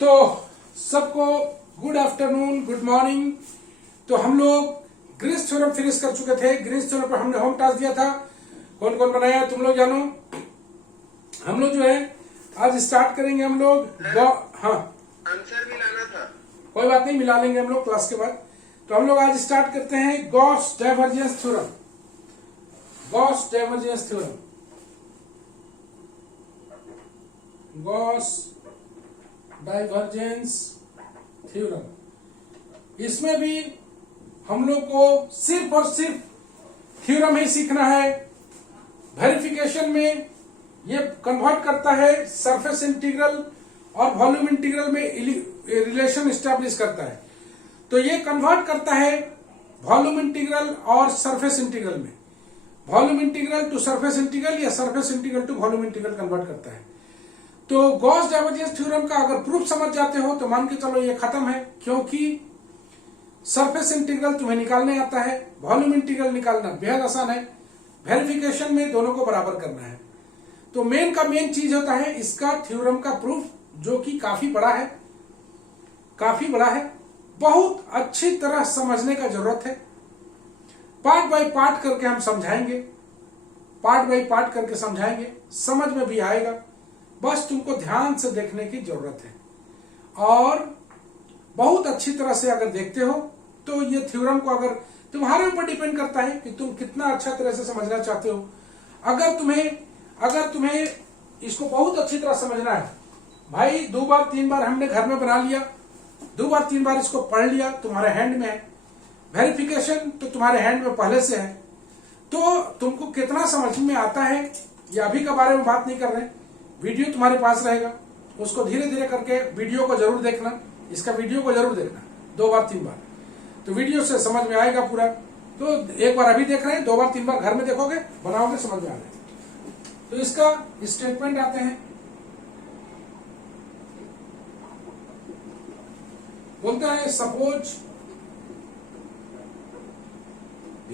तो सबको good afternoon, good morning. तो हम लोग ग्रीन्स थ्योरम फिनिश कर चुके थे। ग्रीन्स थ्योरम पर हमने होम टास्क दिया था। कौन कौन बनाया तुम लोग जानो। हम लोग जो है आज स्टार्ट करेंगे। हम लोग हाँ आंसर भी लाना था। कोई बात नहीं, मिला लेंगे हम लोग क्लास के बाद। तो हम लोग आज स्टार्ट करते हैं Gauss divergence theorem. Gauss divergence theorem, Gauss divergence theorem. इसमें भी हम लोग को सिर्फ और सिर्फ थ्योरम ही सीखना है। वेरिफिकेशन में ये कन्वर्ट करता है सरफेस इंटीग्रल और वॉल्यूम इंटीग्रल में रिलेशन एस्टैब्लिश करता है। तो ये कन्वर्ट करता है वॉल्यूम इंटीग्रल और सरफेस इंटीग्रल में। Volume integral to surface integral या surface integral to volume integral convert करता है। तो गॉस डाइवर्जेंस थ्योरम का अगर प्रूफ समझ जाते हो तो मान के चलो ये खत्म है, क्योंकि सरफेस इंटीग्रल तुम्हें निकालने आता है, वॉल्यूम इंटीग्रल निकालना बेहद आसान है। वेरिफिकेशन में दोनों को बराबर करना है। तो मेन का मेन चीज होता है इसका थ्योरम का प्रूफ, जो कि काफी बड़ा है, काफी बड़ा है। बहुत अच्छी तरह समझने का जरूरत है। पार्ट बाय पार्ट करके हम समझाएंगे, पार्ट बाय पार्ट करके समझाएंगे, समझ में भी आएगा। बस तुमको ध्यान से देखने की जरूरत है। और बहुत अच्छी तरह से अगर देखते हो तो ये थ्योरम को अगर तुम्हारे ऊपर डिपेंड करता है कि तुम कितना अच्छा तरह से समझना चाहते हो। अगर तुम्हें इसको बहुत अच्छी तरह समझना है, भाई 2 बार 3 बार हमने घर में बना लिया, 2 बार 3 बार इसको पढ़ लिया, तुम्हारे हैंड में है। वेरिफिकेशन तो तुम्हारे हैंड में पहले से है। तो तुमको कितना समझ में आता है ये अभी के बारे में बात नहीं कर रहे। वीडियो तुम्हारे पास रहेगा, उसको धीरे धीरे करके वीडियो को जरूर देखना। इसका वीडियो को जरूर देखना 2 बार 3 बार, तो वीडियो से समझ में आएगा पूरा। तो एक बार अभी देख रहे हैं, 2 बार 3 बार घर में देखोगे, बनाओगे, समझ में आ जाएगा। तो इसका स्टेटमेंट आते हैं। बोलता है suppose V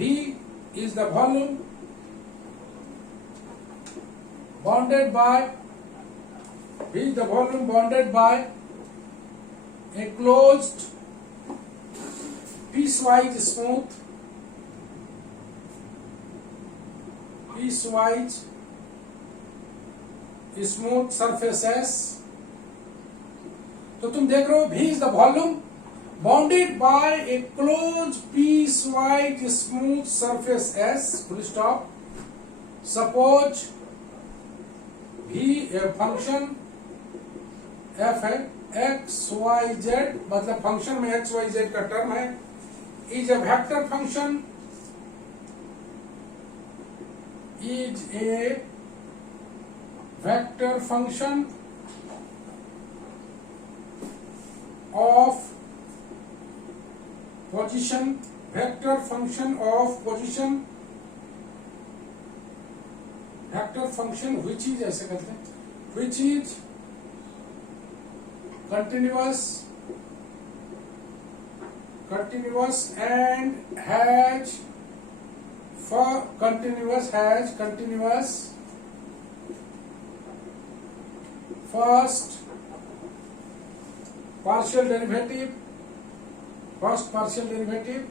is the volume bounded by a closed piecewise smooth surfaces। तो तुम देख रहे हो V is the volume bounded by a closed piecewise smooth surface S, full stop। Suppose V a function f है, x y z, मतलब function में x y z का term है, is a vector function, is a vector function of position, vector function of position, vector function which is, ऐसे कहते हैं, which is continuous and has first partial derivative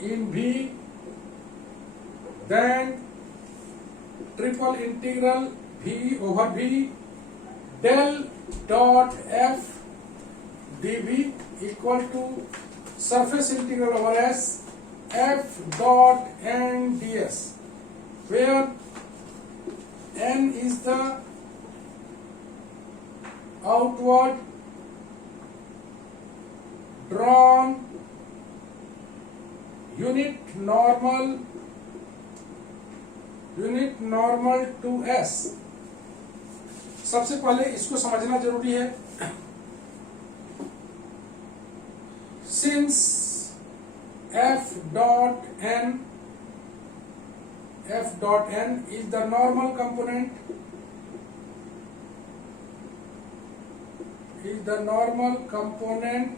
in V, then triple integral V over V del dot F dV equal to surface integral over S F dot N ds, where N is the outward drawn unit normal to S। सबसे पहले इसको समझना जरूरी है। Since F dot n is the normal component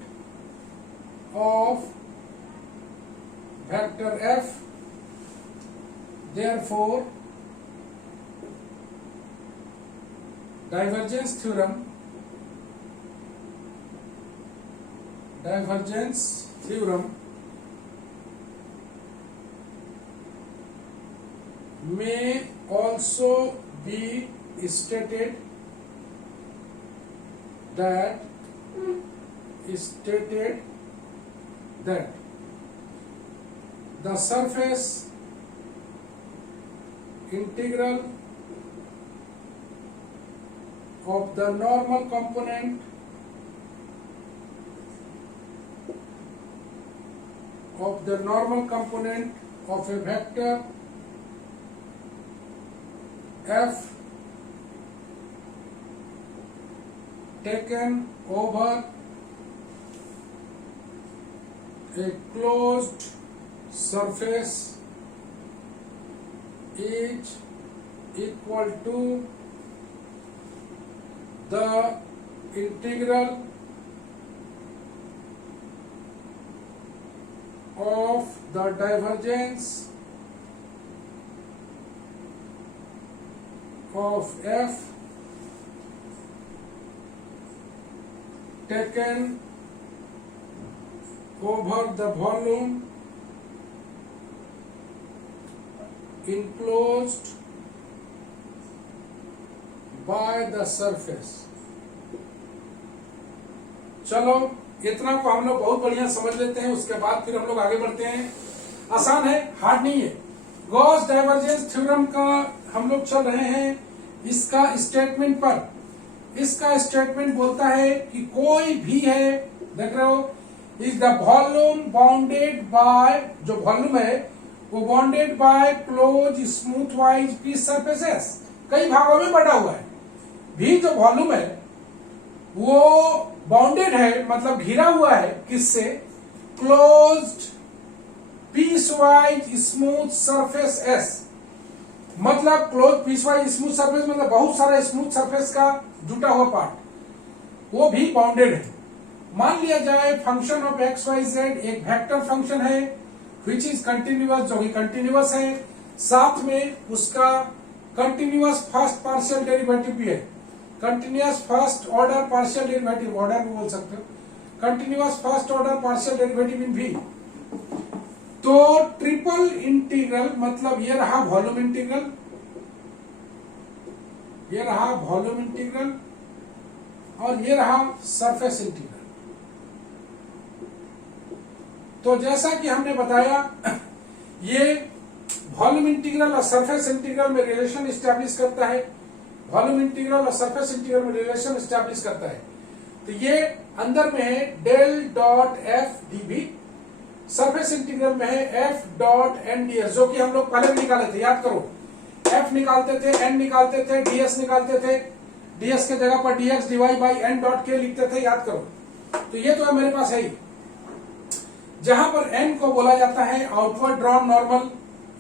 of vector f, therefore divergence theorem may also be stated that the surface integral of the normal component of a vector f taken over a closed surface is equal to the integral of the divergence of f taken over the volume enclosed by the surface। चलो इतना को हम लोग बहुत बढ़िया समझ लेते हैं, उसके बाद फिर हम लोग आगे बढ़ते हैं। आसान है, हार्ड नहीं है। गॉस डाइवर्जेंस थ्योरम का हम लोग चल रहे हैं इसका स्टेटमेंट पर। इसका स्टेटमेंट बोलता है कि कोई भी है, देख रहे हो, is the volume bounded bye, जो वॉल्यूम है वो bounded by close smooth wise P surfaces, कई भागों में बटा हुआ है। भी जो वॉल्यूम है वो बाउंडेड है, मतलब घिरा हुआ है, किससे? Closed piecewise smooth surface S, मतलब close piecewise smooth surface मतलब बहुत सारा स्मूथ सरफेस का जुटा हुआ पार्ट, वो भी बाउंडेड है। मान लिया जाए function of x y z एक वेक्टर फंक्शन है विच इज कंटिन्यूअस, जो कि कंटिन्यूअस है, साथ में उसका कंटिन्यूअस फर्स्ट पार्शियल डेरिवेटिव भी है, continuous first order partial derivative, order भी बोल सकते हो, continuous first order partial derivative इन भी। तो ट्रिपल इंटीग्रल मतलब ये रहा वॉल्यूम इंटीग्रल, ये रहा वॉल्यूम इंटीग्रल और ये रहा सरफेस इंटीग्रल। तो जैसा कि हमने बताया ये वॉल्यूम इंटीग्रल और सरफेस इंटीग्रल में रिलेशन एस्टैब्लिश करता है, वॉल्यूम इंटीग्रल और सरफेस इंटीग्रल में रिलेशन एस्टैब्लिश करता है। तो ये अंदर में है del dot f d v, surface integral में है एफ डॉट एन डीएस, जो कि हम लोग पहले भी निकाले थे, याद करो। एफ निकालते थे, एन निकालते थे, डीएस निकालते थे, डीएस के जगह पर d x d y by n dot के लिखते थे, याद करो। तो ये तो है मेरे पास है ही, जहां पर एन को बोला जाता है आउटवर्ड ड्रॉन नॉर्मल,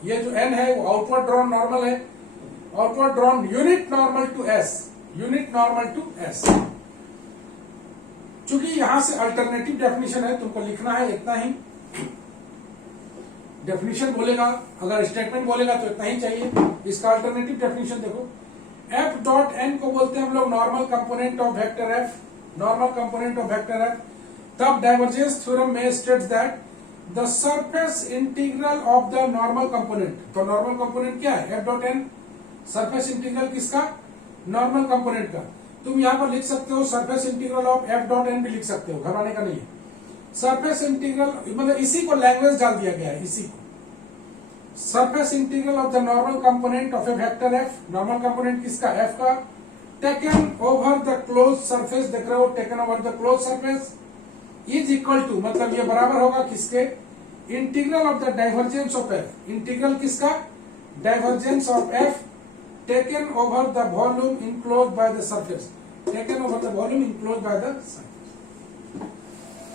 ये जो एन है वो आउटवर्ड ड्रॉन नॉर्मल है, outward drawn unit normal to s, unit normal to s. चूंकि यहां से अल्टरनेटिव डेफिनेशन है, तुमको लिखना है इतना ही, डेफिनेशन बोलेगा, अगर स्टेटमेंट बोलेगा तो इतना ही चाहिए। इसका अल्टरनेटिव डेफिनेशन देखो, एफ डॉट एन को बोलते हैं हम लोग normal component of vector F, normal component of vector f. तब डाइवर्जेंस थ्योरम में states that the surface integral of the normal component, तो नॉर्मल कंपोनेंट क्या है? F dot n, surface integral किसका? नॉर्मल कंपोनेंट का। तुम यहां पर लिख सकते हो surface integral of f dot n भी लिख सकते हो, घबराने का नहीं है। सरफेस इंटीग्रल मतलब इसी को लैंग्वेज डाल दिया गया है, इसी को। Surface integral of the normal component of a vector F, normal component किसका? एफ का, taken over the close surface, देख रहे हो, taken over the close surface is equal to, मतलब ये बराबर होगा किसके? Integral of the divergence of F, integral किसका? Divergence of F taken over the volume enclose by the surface, taken over the volume enclose by the surface.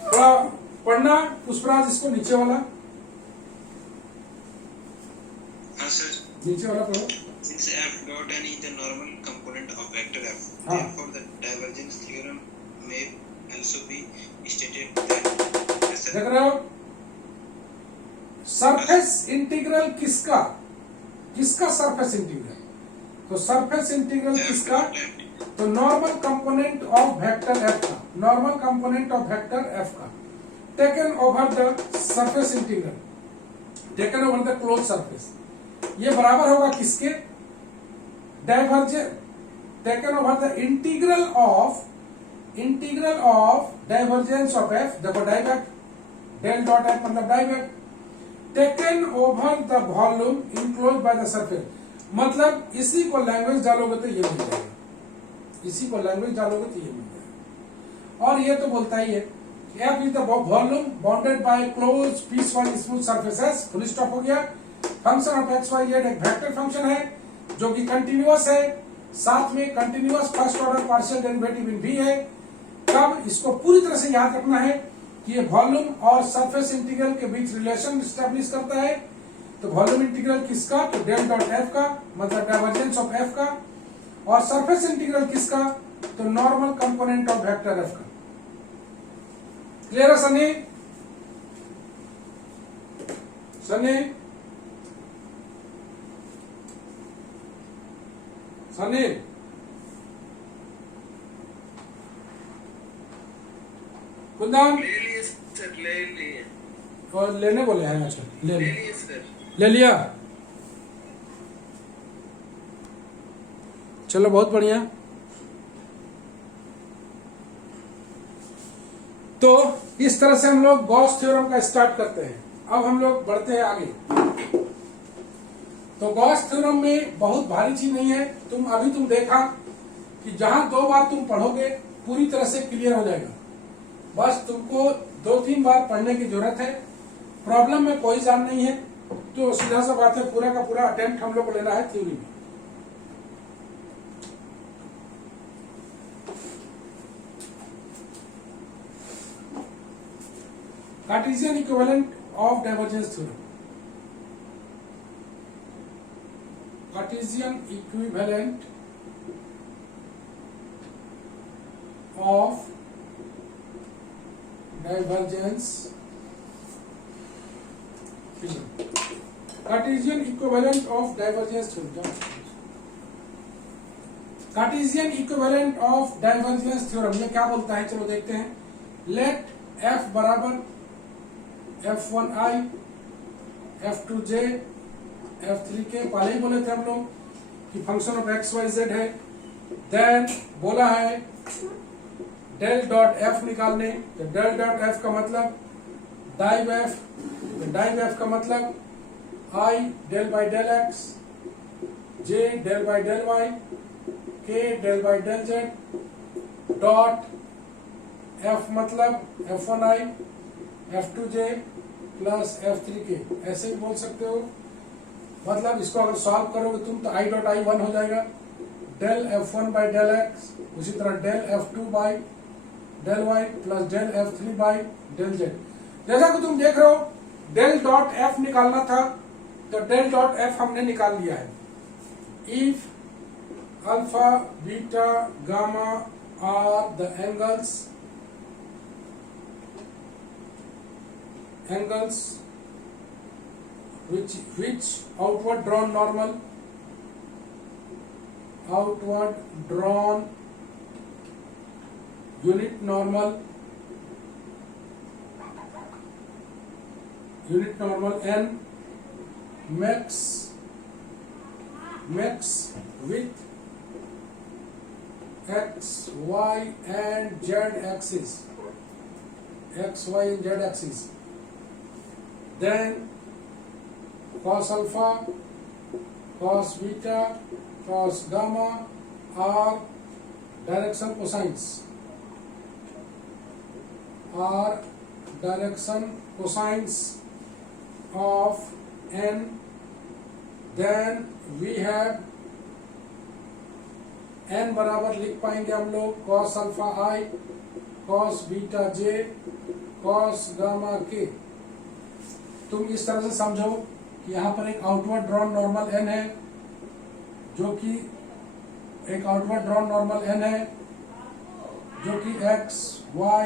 थोड़ा पढ़ना पुष्पराज, इसको नीचे वाला, हाँ सर, नीचे वाला पढ़ो। Since f dot n is the normal component of vector f, हाँ। therefore the divergence theorem may also be stated that देख रहे हो, सरफेस इंटीग्रल किसका? किसका सरफेस इंटीग्रल? तो सरफेस इंटीग्रल किसका? तो normal component of vector F का, normal component of vector F का taken over the surface integral, taken over the close surface, ये बराबर होगा किसके, divergence, taken over the integral of divergence of F, देखो डाइवेक्ट, डेल डॉट एफ मतलब डाइवेक्ट, taken over the volume enclose by the surface, मतलब इसी को लैंग्वेज डालोगे तो ये मिल जाएगा, इसी को लैंग्वेज डालोगे तो ये मिल जाएगा। और ये तो बोलता ही है f is the volume bounded by close piecewise smooth surfaces, full stop हो गया। Function of x y z एक वेक्टर फंक्शन है जो कि कंटिन्यूअस है, साथ में continuous first order partial derivative इन भी है। कब इसको पूरी तरह से याद रखना है कि ये वॉल्यूम और सरफेस इंटीग्रल के बीच रिलेशन स्टैब्लिश करता है। तो वॉल्यूम इंटीग्रल किसका, तो डेल डॉट एफ का, मतलब डाइवर्जेंस ऑफ एफ का, और सरफेस इंटीग्रल किसका, तो normal component of vector F का। क्लियर है सनी? सनी सनी कुंदन ले लिए सर, ले लिए। और लेने बोले हैं, अच्छा ले ले लिया, लिए सर। ले लिया, चलो बहुत बढ़िया। तो इस तरह से हम लोग गॉस थ्योरम का स्टार्ट करते हैं। अब हम लोग बढ़ते हैं आगे। तो गॉस थ्योरम में बहुत भारी चीज नहीं है, तुम देखा कि जहां 2 बार तुम पढ़ोगे पूरी तरह से क्लियर हो जाएगा। बस तुमको 2-3 बार पढ़ने की जरूरत है। प्रॉब्लम में कोई जान नहीं है, तो सीधा सा बात है, पूरा का पूरा अटेम्प्ट हम लोग को लेना है थ्योरी में। Cartesian equivalent of divergence theorem, Cartesian equivalent of divergence, Cartesian equivalent of divergence theorem, Cartesian equivalent of divergence theorem ये क्या बोलता है, चलो देखते हैं। लेट एफ बराबर F1i, F2j, F3k, पहले ही बोले थे हम लोग कि function of x y z है। देन बोला है डेल डॉट एफ निकालने, तो डेल डॉट एफ का मतलब डाइव एफ, तो डाइव एफ का मतलब i del by del x, j del by del y, k del by del z, dot F मतलब F1i, F2j प्लस F3k, ऐसे भी बोल सकते हो। मतलब इसको अगर सॉल्व करोगे तुम तो i डॉट आई 1 हो जाएगा, del F1 by del x, उसी तरह del F2 by del y plus del F3 by del z. जैसा कि तुम देख रहे हो डेल डॉट एफ निकालना था, तो डेल डॉट एफ हमने निकाल लिया है। If alpha beta gamma are the angles which outward drawn unit normal n max with x y and z axis, then cos alpha, cos beta, cos gamma are direction cosines of n. Then we have n बराबर लिख पाएंगे हम लोग cos alpha i, cos beta j, cos gamma k। तुम इस तरह से समझो कि यहाँ पर एक आउटवर्ड ड्रॉन नॉर्मल n है, जो कि एक आउटवर्ड ड्रॉन नॉर्मल n है जो कि x, y,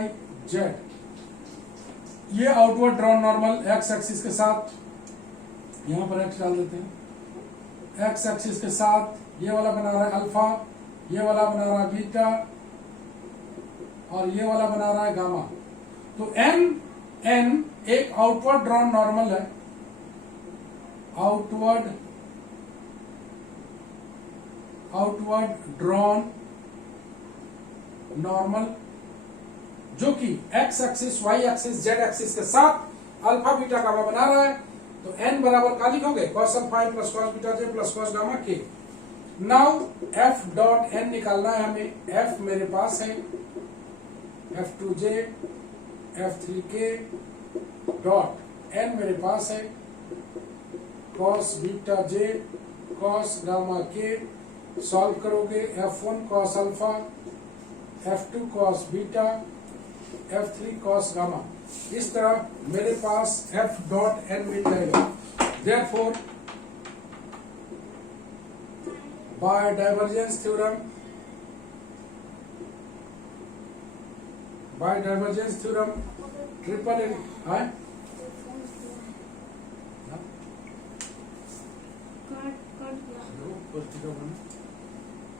z, ये outward drawn normal x axis के साथ, यहाँ पर x डाल देते हैं, x एक्सिस के साथ ये वाला बना रहा है अल्फा, ये वाला बना रहा है बीटा और ये वाला बना रहा है गामा। तो एन एक आउटवर्ड ड्रॉन नॉर्मल है, आउटवर्ड ड्रॉन नॉर्मल, जो कि x axis, y axis, z axis के साथ अल्फा बीटा गामा बना रहा है। तो एन बराबर का लिखोगे cos alpha plus cos beta j plus cos gamma k. Now F dot n निकालना है हमें। एफ मेरे पास है F2J F3K डॉट एन मेरे पास है cos beta j cos gamma k. Solve करोगे F1 cos alpha, F2 cos beta, F3 cos gamma. इस तरह मेरे पास F डॉट एन मिल जाएगा। Therefore by divergence theorem, triple इन है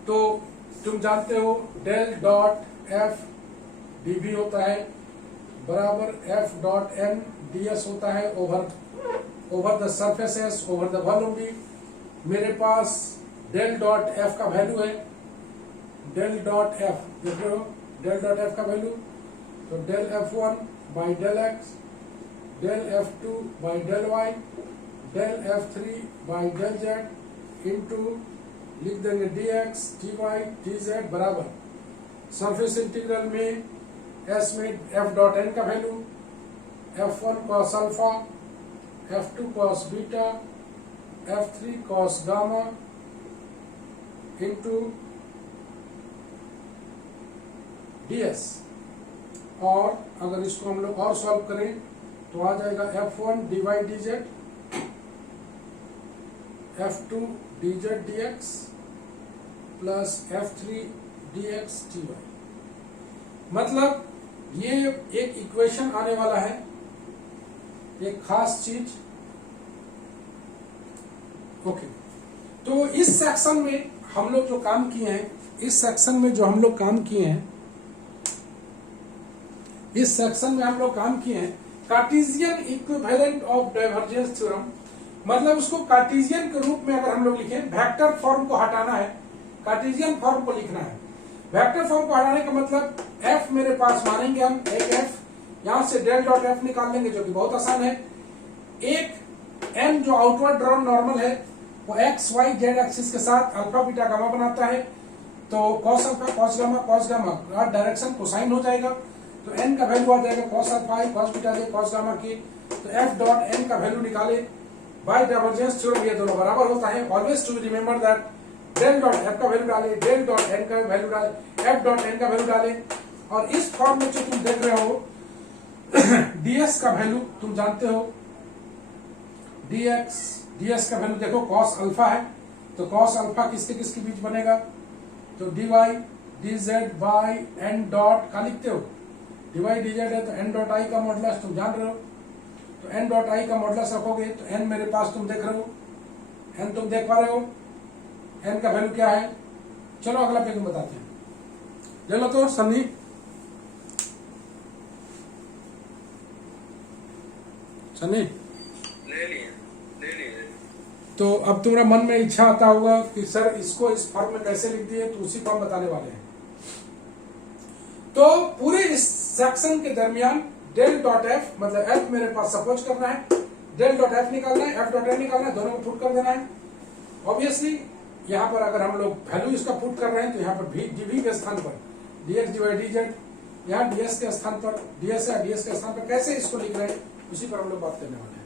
तो तुम जानते हो डेल डॉट एफ डीवी होता है बराबर एफ डॉट एन डीएस होता है over the surface s over the volume d. मेरे पास डेल डॉट एफ का वैल्यू है, डेल डॉट एफ देख रहे हो, डेल डॉट एफ का वैल्यू तो del F1 by del x, del F2 by del y, del F3 by del z into लिख देंगे dx dy dz बराबर सरफेस इंटीग्रल में s में f डॉट n का value F1 cos alpha, F2 cos beta, F3 cos gamma into ds। और अगर इसको हम लोग और सॉल्व करें तो आ जाएगा F1 dy dz, F2 dz dx plus F3 dx dy। मतलब ये एक इक्वेशन आने वाला है, एक खास चीज। ओके, तो इस सेक्शन में हम लोग जो काम किए हैं, इस सेक्शन में हम लोग काम किए हैं Cartesian equivalent of divergence theorem. मतलब उसको कार्टेशियन के रूप में अगर हम लोग लिखें, वेक्टर फॉर्म को हटाना है, कार्टेशियन फॉर्म को लिखना है। वेक्टर फॉर्म को हटाने का मतलब f मेरे पास मानेंगे हम एक f, यहां से डेल डॉट f निकाल लेंगे जो कि बहुत आसान है। एक n जो आउटवर्ड ड्रॉन नॉर्मल है वो x y z एक्सिस के साथ अल्फा बीटा गामा बनाता है। तो कॉस अल्फा कॉस गामा का डायरेक्शन कोसाइन हो जाएगा। तो n का वैल्यू आ जाएगा cos alpha cos beta j cos gamma की। तो f डॉट n का वैल्यू निकाले बाय डाइवर्जेंस थ्योरम, ये दोनों बराबर होता है। Always to remember that del dot f का वैल्यू डाले, डेल डॉट n का वैल्यू डाले, f डॉट n का वैल्यू डाले। और इस फॉर्म में जो तुम देख रहे हो ds का वैल्यू तुम जानते हो, ds का वैल्यू देखो कॉस अल्फा है, तो कॉस अल्फा किसके किसके बीच बनेगा, तो dy dz by n dot का लिखते हो, dy dz है तो n डॉट i का मॉडुलस तुम जान रहे हो। तो n डॉट i का मॉडुलस रखोगे तो n मेरे पास तुम देख रहे हो, n तुम देख पा रहे हो, n का वैल्यू क्या है। चलो अगला पेज में बताते हैं। ले लो तो सन्नी, ले लिए। तो अब तुम्हारा मन में इच्छा आता होगा कि सर इसको इस फॉर्म में कैसे लिख दिए, तो उसी फॉर्म बताने वाले हैं। तो पूरे इस सेक्शन के दरमियान डेल डॉट एफ मतलब एफ मेरे पास सपोज करना है, डेल डॉट एफ निकालना है, एफ डॉट एन निकालना है, दोनों को पुट कर देना है। ऑब्वियसली यहाँ पर अगर हम लोग वैल्यू इसका पुट कर रहे हैं तो यहाँ पर डीवी के स्थान पर dx dy dz, यहाँ ds के स्थान पर ds है, ds के स्थान पर कैसे इसको लिख रहे हैं उसी पर हम लोग बात करने वाले हैं।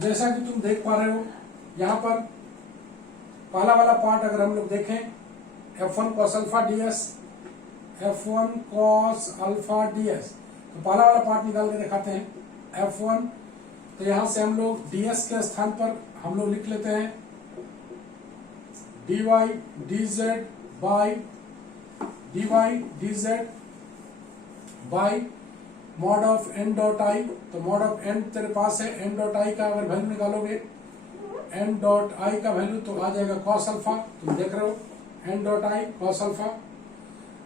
जैसा कि तुम देख पा रहे हो यहाँ पर पहला वाला पार्ट अगर हम लोग देखें F1 cos alpha ds F1 cos alpha ds। तो पहला वाला पार्ट निकाल के दिखाते हैं F1। तो यहां से हम लोग ds के स्थान पर हम लोग लिख लेते हैं dy dz by mod of n dot I. तो मॉड ऑफ n तेरे पास है, n डॉट आई का अगर वैल्यू निकालोगे n डॉट आई का वैल्यू तो आ जाएगा cos अल्फा। तुम देख रहे हो n dot I cos alpha.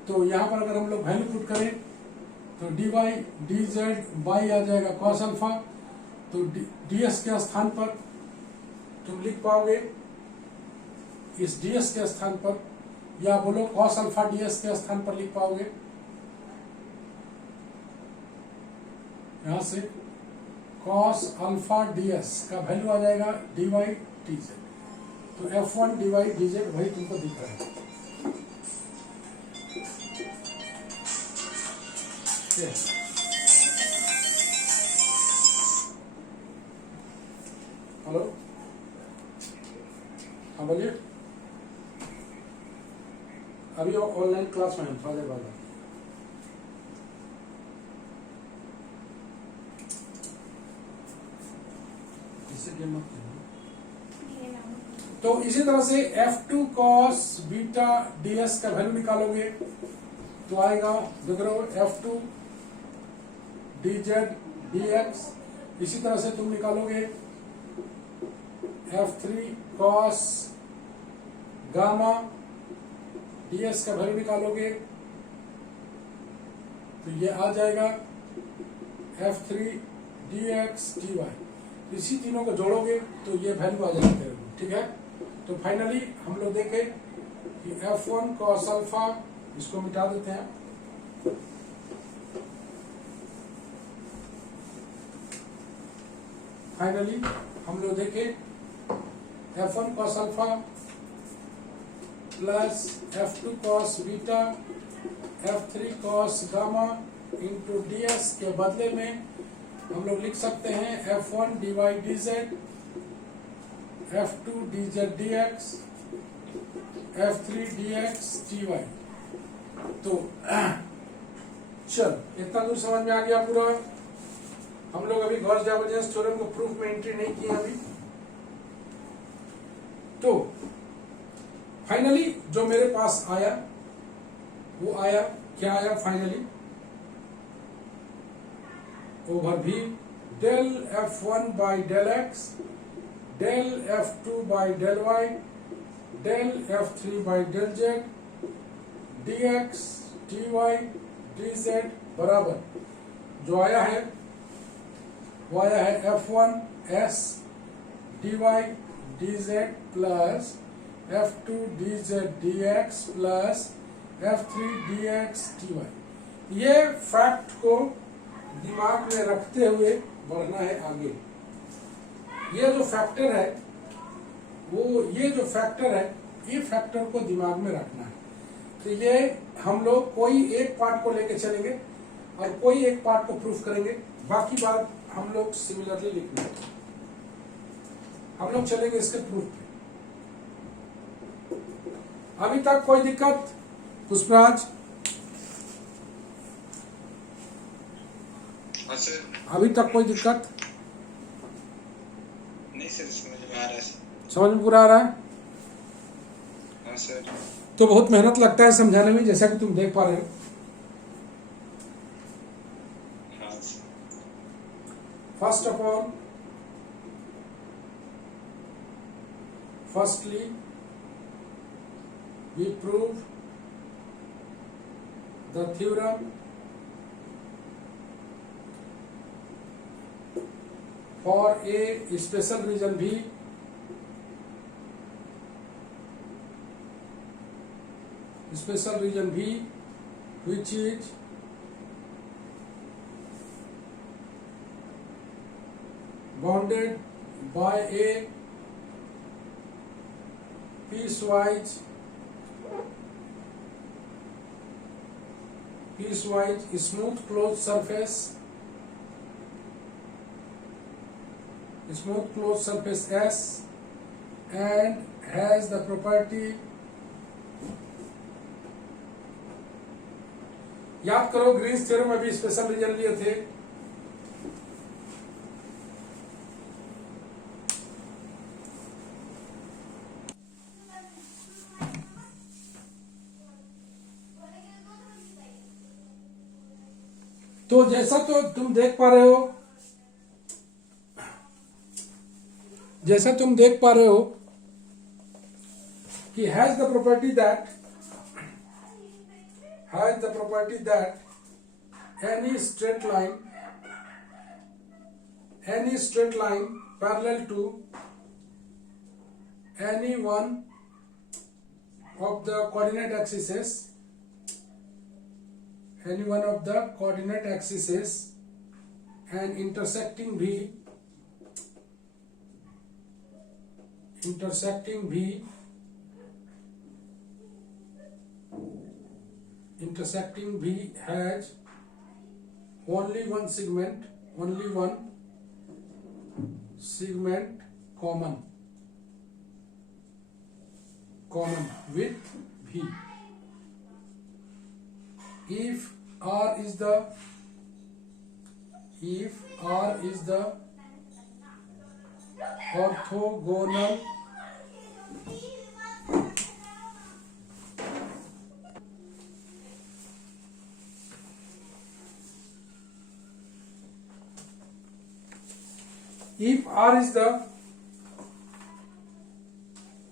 तो यहाँ पर अगर हम लोग वैल्यू पुट करें तो dy dz बाई आ जाएगा cos अल्फा। तो ds के स्थान पर तुम लिख पाओगे, इस ds के स्थान पर, या बोलो cos अल्फा ds के स्थान पर लिख पाओगे। यहां से cos अल्फा ds का वैल्यू आ जाएगा dy dz। तो F1 dy dz वही तुमको दिख रहा है। हेलो, हाँ बोलिए। अभी ऑनलाइन क्लास में है, थोड़ा देर बाद। तो इसी तरह से F2 cos बीटा ds का वैल्यू निकालोगे तो आएगा, देख रहे हो, F2 dz dx। इसी तरह से तुम निकालोगे F3 cos गामा ds का वैल्यू निकालोगे तो ये आ जाएगा F3 dx dy। इसी तीनों को जोड़ोगे तो ये वैल्यू आ जाएगा तेरे को, ठीक है। तो फाइनली हम लोग देखें कि F1 cos अल्फा, इसको मिटा देते हैं। फाइनली हम लोग देखें F1 cos alpha plus F2 cos beta F3 cos gamma into ds के बदले में हम लोग लिख सकते हैं F1 dy dz, F2 dz dx, F3 dx dy। तो चल, इतना दूर समझ में आ गया पूरा। हम लोग अभी गॉस डाइवर्जेंस थ्योरम को प्रूफ में एंट्री नहीं किए अभी। तो फाइनली जो मेरे पास आया वो आया, क्या आया finally, over v del F1 by del x del F2 by del y del F3 by del z dx dy dz बराबर जो आया है वो आया है F1 s dy dz plus F2 dz dx plus F3 dx dy। ये fact को दिमाग में रखते हुए बढ़ना है आगे। ये जो फैक्टर है ये जो फैक्टर है, ये फैक्टर को दिमाग में रखना है। तो ये हम लोग कोई एक पार्ट को लेके चलेंगे और कोई एक पार्ट को प्रूफ करेंगे, बाकी बात हम लोग सिमिलरली लिखना है। हम लोग चलेंगे इसके प्रूफ पे। अभी तक कोई दिक्कत पुष्पराज? अभी तक कोई दिक्कत नहीं सर, समझ में आ रहा है। समझ में पूरा आ रहा है? हाँ सर। तो बहुत मेहनत लगता है समझाने में, जैसा कि तुम देख पा रहे हो। हाँ। First of all, firstly we prove the theorem for a special region V which is bounded by a piecewise smooth closed surface S and has the property याद करो ग्रीन्स थ्योरम में भी स्पेशल रीजन लिए थे। तो जैसा तो तुम देख पा रहे हो, जैसा तुम देख पा रहे हो कि has the property that any straight line parallel to any one of the coordinate axes and intersecting V has only one segment common with V. If R is the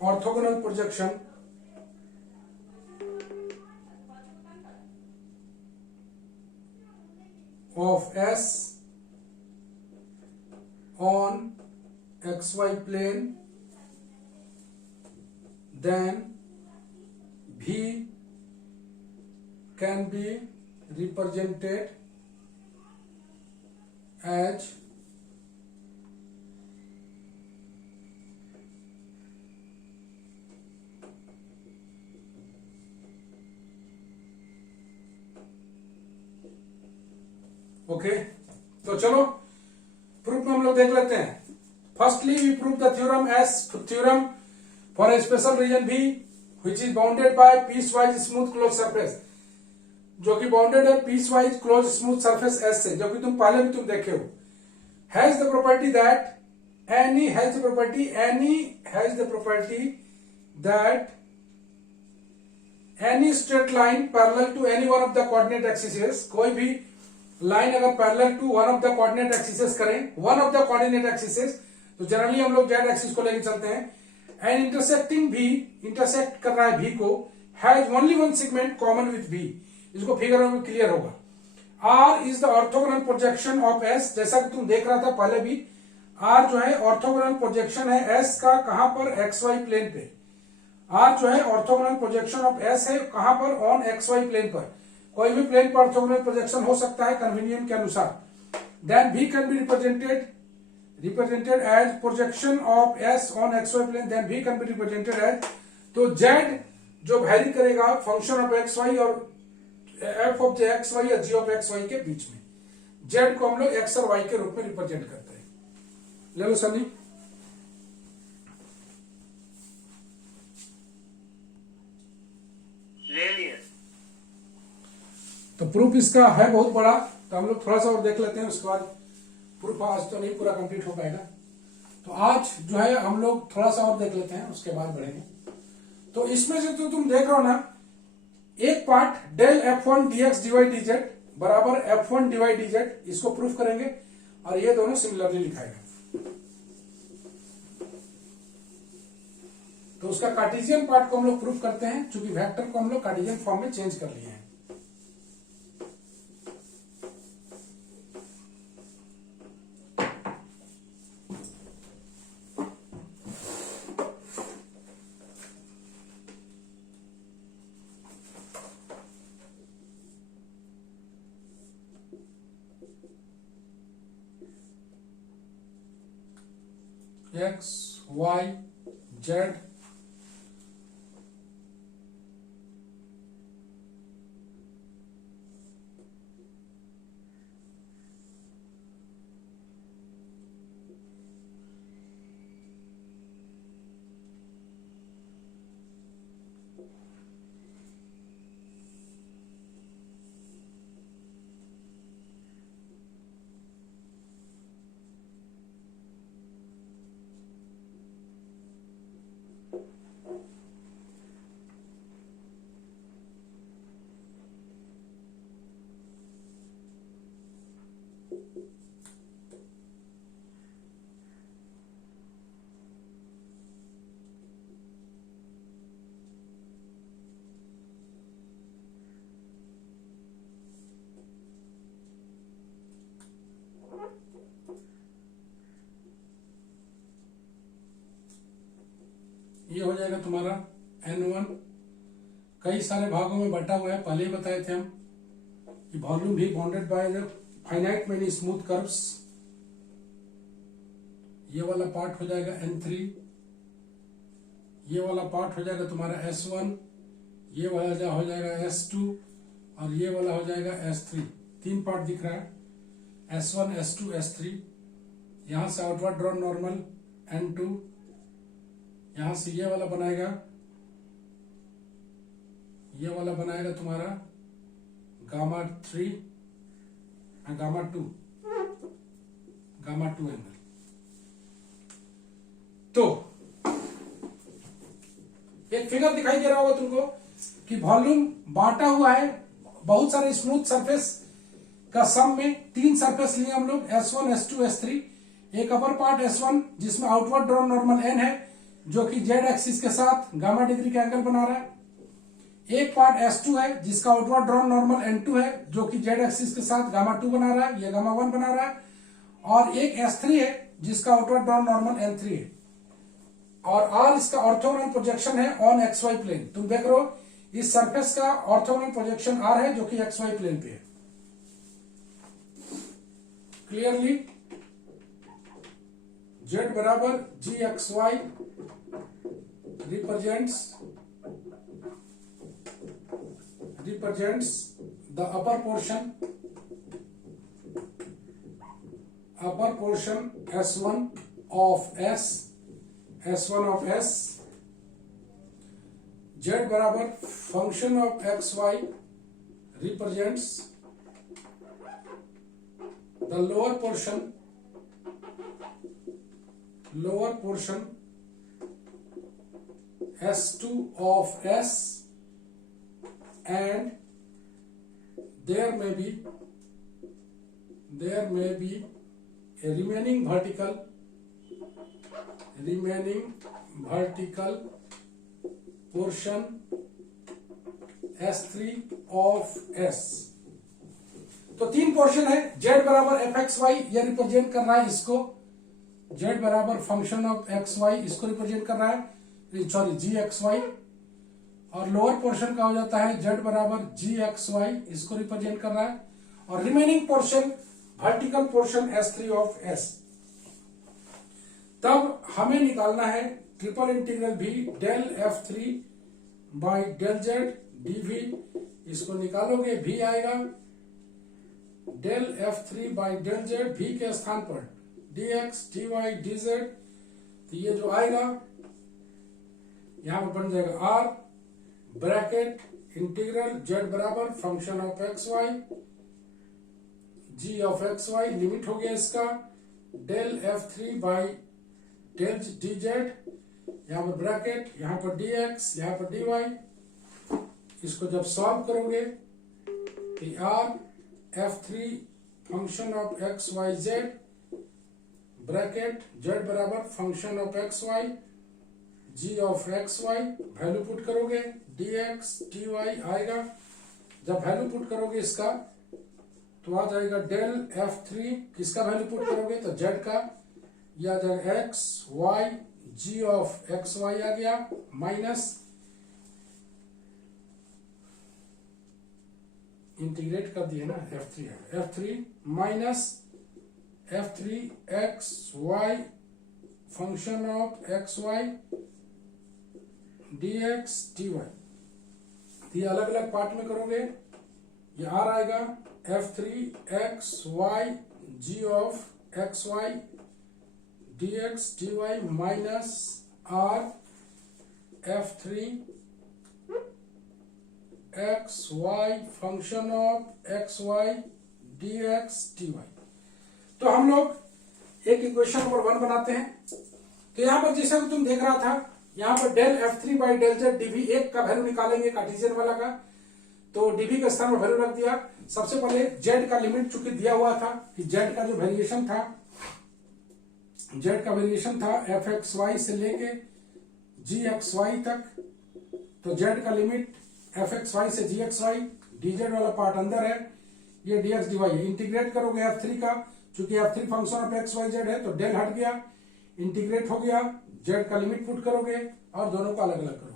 orthogonal projection of S on xy plane, then V can be represented as okay. तो चलो proof में हम लोग देख लेते हैं। Firstly we prove the theorem for a special region V which is bounded by piecewise smooth close surface, जो कि बाउंडेड है piecewise close smooth surface S से, जो कि तुम पहले भी तुम देखे हो। Has the property that any straight line parallel to any one of the coordinate axis, कोई भी लाइन अगर parallel to one of the coordinate axis करें, one of the coordinate axis, तो जनरली हम लोग जेड एक्सिस को लेकर चलते हैं, एंड इंटरसेक्टिंग भी, इंटरसेक्ट कर रहा है भी को, has only one segment common with v. इसको फिगर में क्लियर होगा। R is the orthogonal projection of s, जैसा कि तुम देख रहा था पहले भी, आर जो है ऑर्थोगोनल प्रोजेक्शन है एस का, कहां पर, एक्स वाई प्लेन पे। आर जो है ऑर्थोगोनल प्रोजेक्शन ऑफ एस है कहां पर, ऑन एक्स वाई प्लेन पर। कोई भी प्लेन पर ऑर्थोगोनल प्रोजेक्शन हो सकता है कन्वीनियंट के अनुसार। Then B can be represented as projection of S on x Y plane, then B can be represented as, तो जेड जो वैरी करेगा फंक्शन ऑफ एक्स वाई और एफ ऑफ एक्स वाई या जी ऑफ एक्स वाई के बीच में, Z को हम लोग एक्स और वाई के रूप में रिप्रेजेंट करते हैं। ले लो सनी। तो प्रूफ इसका है बहुत बड़ा, तो हम लोग थोड़ा सा और देख लेते हैं, उसके बाद प्रूफ आज तो नहीं पूरा कंप्लीट हो पाएगा। तो आज जो है हम लोग थोड़ा सा और देख लेते हैं, उसके बाद बढ़ेंगे। तो इसमें से तो तुम देख रहे हो ना, एक part del F1 dx dy dz बराबर F1 dy dz, इसको प्रूफ करेंगे और ये दोनों सिमिलरली लिखाएगा। तो उसका कार्टेशियन पार्ट को हम लोग प्रूफ करते हैं, चूंकि वेक्टर को हम लोग कार्टेशियन फॉर्म में चेंज कर लिए हैं। एक्स वाई जेड ये हो जाएगा तुम्हारा N1, कई सारे भागों में बटा हुआ है, पहले ही बताए थे हम कि वॉल्यूम भी bounded by the finite many smooth curves. ये वाला पार्ट हो जाएगा N3, ये वाला पार्ट हो जाएगा तुम्हारा S1, ये वाला हो जाएगा S2 और ये वाला हो जाएगा S3। तीन पार्ट दिख रहा है, S1, S2, S3। यहां से आउटवर्ड ड्रॉन नॉर्मल N2, यहां से ये वाला बनाएगा, ये वाला बनाएगा तुम्हारा गामा 3 गामा 2 एंगल। तो एक फिगर दिखाई दे रहा होगा तुमको कि वॉल्यूम बांटा हुआ है बहुत सारे स्मूथ सरफेस का सम में। तीन सरफेस लिए हम लोग, S1, S2, S3। एक अपर पार्ट S1 जिसमें आउटवर्ड ड्रॉन नॉर्मल N है जो कि Z एक्सिस के साथ गामा डिग्री का एंगल बना रहा है। एक पार्ट S2 है जिसका आउटवर्ड ड्रॉन नॉर्मल N2 है जो कि Z एक्सिस के साथ गामा 2 बना रहा है, यह गामा 1 बना रहा है। और एक S3 है जिसका आउटवर्ड ड्रॉन नॉर्मल N3 है। और R इसका ऑर्थोगोनल प्रोजेक्शन है ऑन XY प्लेन। तुम देख रहे हो इस सरफेस का ऑर्थोगोनल प्रोजेक्शन R है जो कि XY प्लेन पे है। क्लियरली Z बराबर GXY represents the upper portion S1 of S, S1 of S। Z बराबर function of XY represents the lower portion S2 of S, and there may be a remaining vertical portion S3 of S। तो तीन portion है। Z बराबर fxy ये represent कर रहा है इसको, Z बराबर फंक्शन ऑफ xy इसको रिप्रेजेंट कर रहा है, सॉरी gxy। और लोअर पोर्शन का हो जाता है Z बराबर gxy इसको रिप्रेजेंट कर रहा है। और remaining portion vertical portion S3 of S। तब हमें निकालना है triple integral v del F3 by del Z dV। इसको निकालोगे V आएगा del F3 by del Z, V के स्थान पर dx dy dz। तो ये जो आएगा यहां पर बन जाएगा R ब्रैकेट इंटीग्रल Z बराबर function of XY g of XY, limit हो गया इसका del F3 by del dz, यहां पर ब्रैकेट, यहां पर dx, यहां पर dy। इसको जब सॉल्व करोगे तो R F3 function of XYZ bracket Z बराबर function of XY g of XY, value put करोगे dx dy आएगा। जब वैल्यू पुट करोगे इसका तो आ जाएगा डेल F3, किसका वैल्यू पुट करोगे तो Z का, यह आ जाएगा x y g of XY आ गया माइनस इंटीग्रेट कर दिए ना F3 minus F3 x y function of XY dx dy। ये अलग अलग पार्ट में करोगे, ये R आएगा F3 x y g of XY dx dy minus R F3 x y function of XY dx dy। तो हम लोग एक इक्वेशन नंबर 1 बनाते हैं। तो यहां पर जैसा कि तुम देख रहा था, यहां पर del F3 by del Z dV एक का वैल्यू निकालेंगे कार्टेशियन वाला का। तो डीवी के स्थान पर वैल्यू रख दिया। सबसे पहले जेड का लिमिट चूंकि दिया हुआ था कि जेड का जो वेरिएशन था, जेड का वेरिएशन था एफ एक्स वाई से लेके जी एक्स वाई तक, तो जेड का लिमिट एफ एक्स वाई से जी एक्स वाई, डीजेड वाला पार्ट अंदर है, ये डी एक्स डी वाई है। इंटीग्रेट करोगे F3 का, चूंकि F3 function of x y z है तो डेल हट गया, इंटीग्रेट हो गया, जेड का लिमिट पुट करोगे और दोनों को अलग अलग करोगे।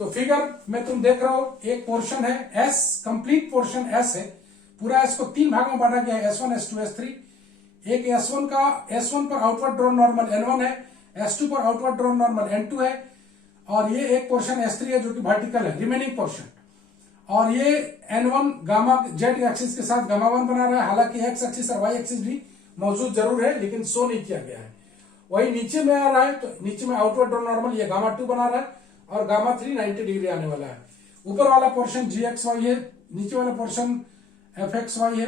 तो फिगर में तुम देख रहे हो एक पोर्शन है S, कंप्लीट पोर्शन S है, पूरा S को 3 भाग में बांटा गया है, S1 S2 S3। एक S1 का, S1 पर आउटवर्ड ड्रॉन नॉर्मल N1 है, S2 पर आउटवर्ड ड्रॉन नॉर्मल N2 है, और ये एक पोर्शन S3 है जो कि वर्टिकल है, रिमेनिंग पोर्शन। और ये N1 गामा जेड एक्सिस के साथ गामा 1 बना रहा है, हालांकि एक्स एक्सिस और वाई एक्सिस भी मौजूद जरूर है लेकिन शो नहीं किया गया है। वही नीचे में आ रहा है, तो नीचे में आउटवर्ड ड्रॉन नॉर्मल ये गामा 2 बना रहा है और गामा 3 90 डिग्री आने वाला है। ऊपर वाला पोर्शन जी एक्स वाई है, नीचे वाला पोर्शन एफ एक्स वाई है।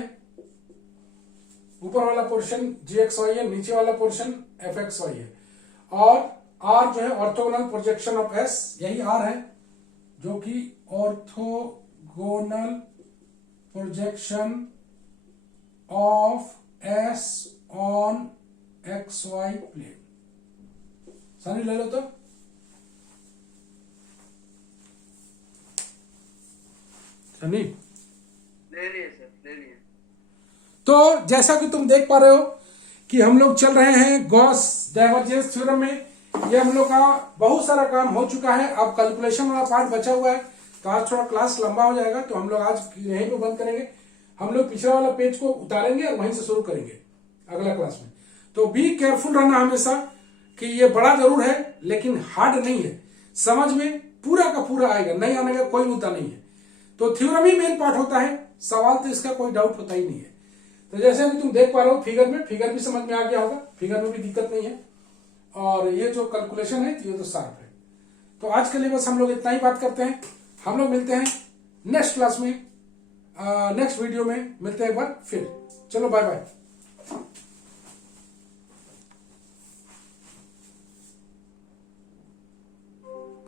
ऊपर वाला पोर्शन जी एक्स वाई है, नीचे वाला पोर्शन एफ एक्स वाई है। और आर जो है ऑर्थोगोनल प्रोजेक्शन ऑफ एस, यही आर है जो कि orthogonal projection of S on x Y plane. सनी ले लो तो सनी ले लिए सर, ले लिए। तो जैसा कि तुम देख पा रहे हो कि हम लोग चल रहे हैं गॉस डाइवर्जेंस थ्योरम में। ये हम लोग का बहुत सारा काम हो चुका है, अब कैलकुलेशन वाला पार्ट बचा हुआ है, तो आज थोड़ा क्लास लंबा हो जाएगा तो हम लोग आज यहीं पे बंद करेंगे। हम लोग पिछले वाला पेज को उतारेंगे और वहीं से शुरू करेंगे अगला क्लास में। तो बी केयरफुल रहना हमेशा कि ये बड़ा जरूर है लेकिन हार्ड नहीं है, समझ में पूरा का पूरा आएगा, नहीं आने का कोई मुद्दा नहीं है। तो थ्योरम ही मेन पार्ट होता है, सवाल तो इसका कोई डाउट होता ही नहीं है। तो जैसे अभी तुम देख पा रहे हो फिगर में, फिगर भी समझ में आ गया होगा, फिगर में भी दिक्कत नहीं है। और ये जो कैलकुलेशन है ये तो शार्प है। तो आज के लिए बस हम लोग इतना ही बात करते हैं। हम लोग मिलते हैं नेक्स्ट क्लास में, नेक्स्ट वीडियो में मिलते हैं एक बार फिर। चलो बाय बाय।